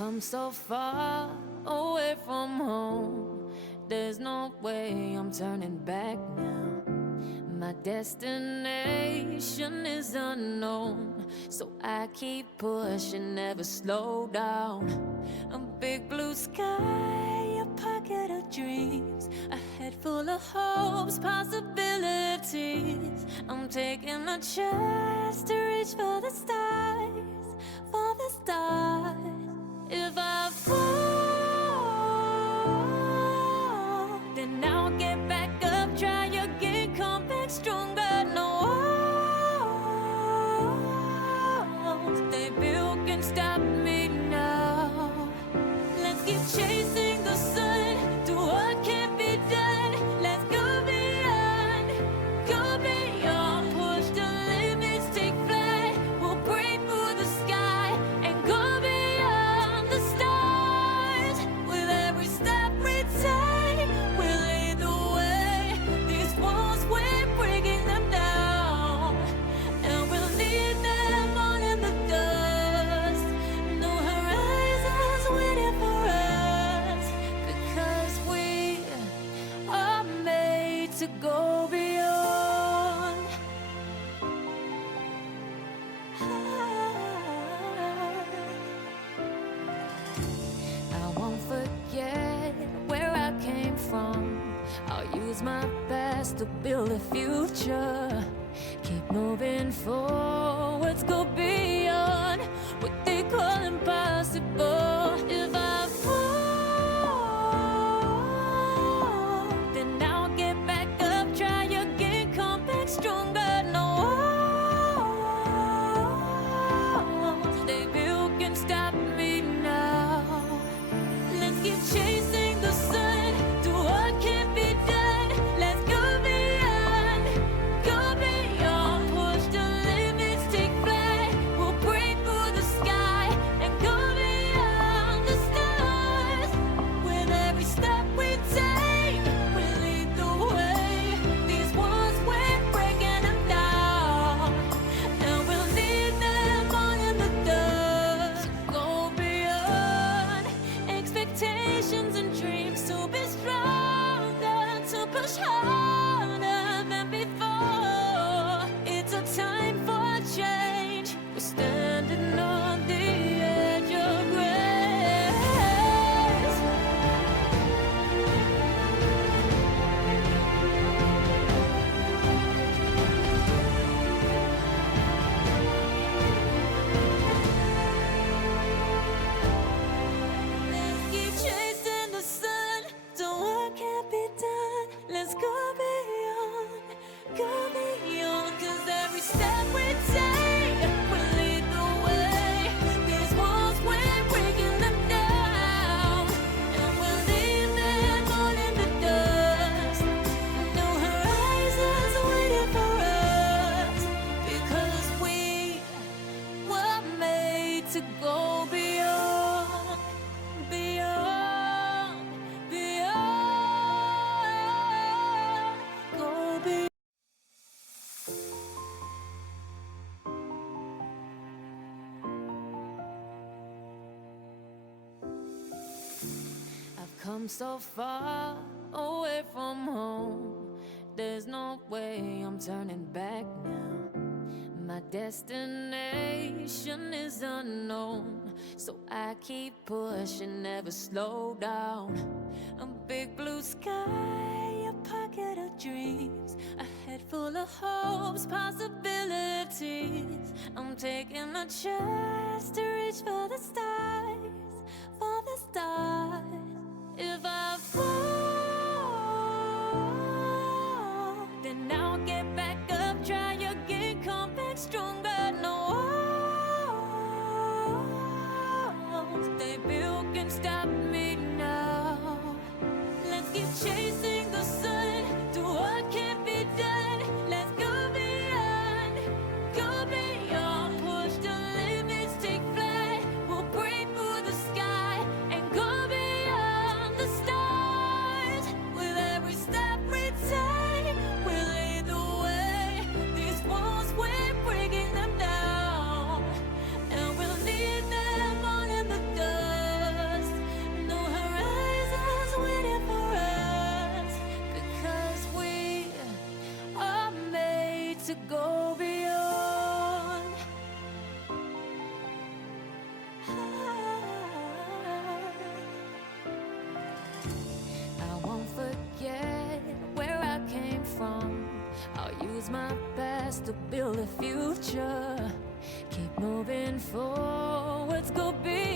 come so far away from home. There's no way I'm turning back now. My destination is unknown, so I keep pushing, never slow down. A big blue sky, a pocket of dreams, a head full of hopes, possibilities. I'm taking a chance to reach for the stars, for the stars. If I fall, then I'll get back up, try again, come back stronger. No walls they built can stop me now. Let's keep chasing the sun, do what can't be done. Let's go beyond, push the limits, take flight. We'll break through the sky and go beyond the stars. With every step we take, we'll lead the way. These walls, we're breaking them down, and we'll leave them all in the dust. No horizons waiting for us, because we are made to go beyond. I won't forget where I came from. I'll use my best to build a future. Keep moving forwards, go beyond what they call impossible. If I fall, then I'll get back up, try again, come back stronger. No walls they built can stop me now. Let's keep chasing the sun, do what can't be done. Let's go beyond, push the limits, take flight. We'll break through the sky and go beyond the stars. With every step we take, we lead the way. These walls, we're breaking them down, and we'll leave them all in the dust. Go beyond expectations and dreams, to be stronger, to push harder than before. It's a time for change. We're standing on the edge of grace. Let's keep chasing the sun, do what can't be done. Let's go beyond, 'cause every step we take will lead the way. These walls, we're breaking them down, and we'll leave them all in the dust. No horizons waiting for us, because we were made to go beyond, beyond, go beyond. I've come so far away from home. There's no way I'm turning back now. My destination is unknown, so I keep pushing, never slow down. A big blue sky, a pocket of dreams, a head full of hopes, possibilities. I'm taking a chance to reach for the stars, for the stars. If I fall, then I'll get back up, try again, come back stronger. No walls they built can stop me now. Let's keep chasing the sun, do what can't be done. Let's go beyond, push the limits, take flight. We'll break through the sky and go beyond the stars. With every step we take, we'll lead the way. These walls, we're breaking them down, and we'll leave them all in the dust. I'll use my past to build a future. Keep moving forwards, go big.